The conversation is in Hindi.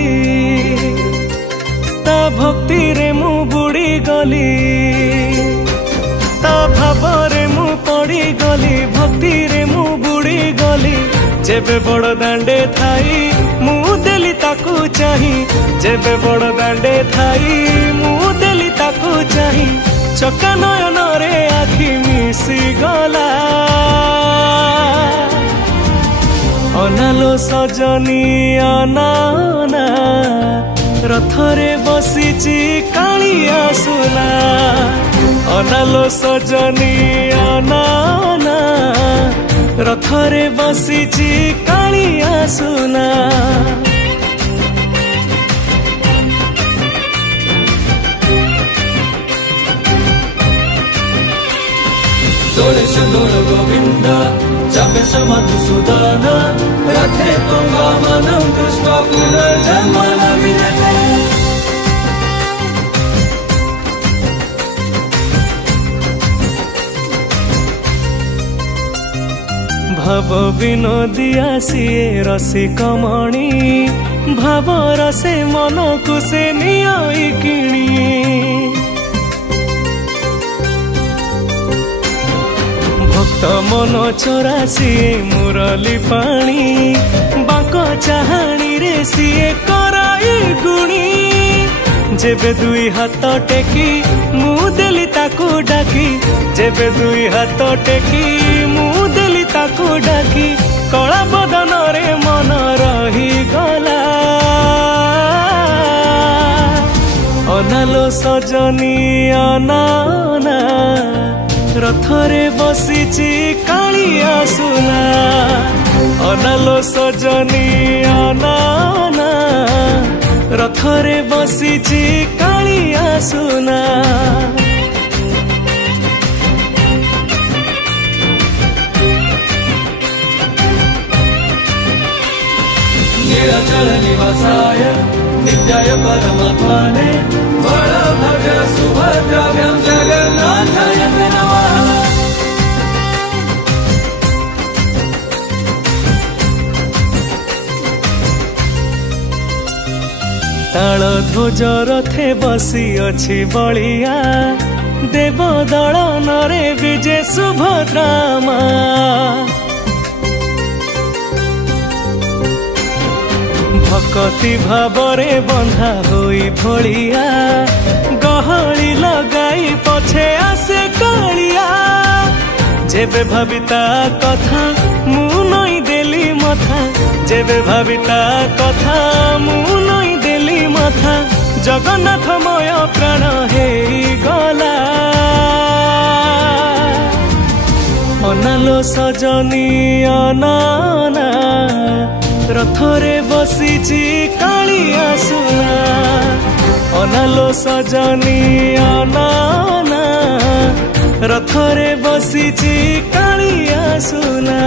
गली ता भक्ति रे मु बुड़ी गली ता भाव रे मु पड़ी गली भक्ति रे मु बुड़ी गली जेबे बड़ दांडे थाई मु देली ताकू चाही जेबे बड़ दांडे थाई मु देली ताकू चाही चका नयन रे आखि मिसी गला अनालो सजनी अनाना रथरे बसीची कालिया सुना अनालो सजनी अनाना रथरे बसीची कालिया सुना दोलेश दोल गोविंद जपेश मधुसूदन रथे तुंगामनं कृष्ण पुनर्जन्मन विदते भाव विनोदिया सिए रसिकमणि भाव रसे मन को से नियाई किणी भक्त मन चौरासिए मुरली पानी बांक चाहाणी रे सिए कराई गुणी जेबे दुई हाथ टेकी मु देली ताकू डाकी जेबे दुई हाथ टेकी मु देली ताकू डाकी कला बदन रे मन रही गला अनालो सजनी अनाना रथरे बसीची कालिया सुना अनालो सजनी अनाना रथरे बसीची कालिया सुना नीलाचल निवासाय नित्याय परमात्मने बलभद्र सुभद्राभ्यां जगन्नाथाय नमः ताल ध्वज रथे बसी अछि बलिया देव दलन रे विजय सुभद्रामा भक्ति भावरे बंधा होई भलिया गहली लगाई पछे आसे कालिया जेबे भाविता कथा मु नई देली मथा जेबे भाविता कथा मु नई देली मथा जगन्नाथमय प्राण हे गला अनालो सजनी अनाना रथरे बसीची कालिया सुना अनालो सजनी अनाना रथरे बसीची कालिया सुना।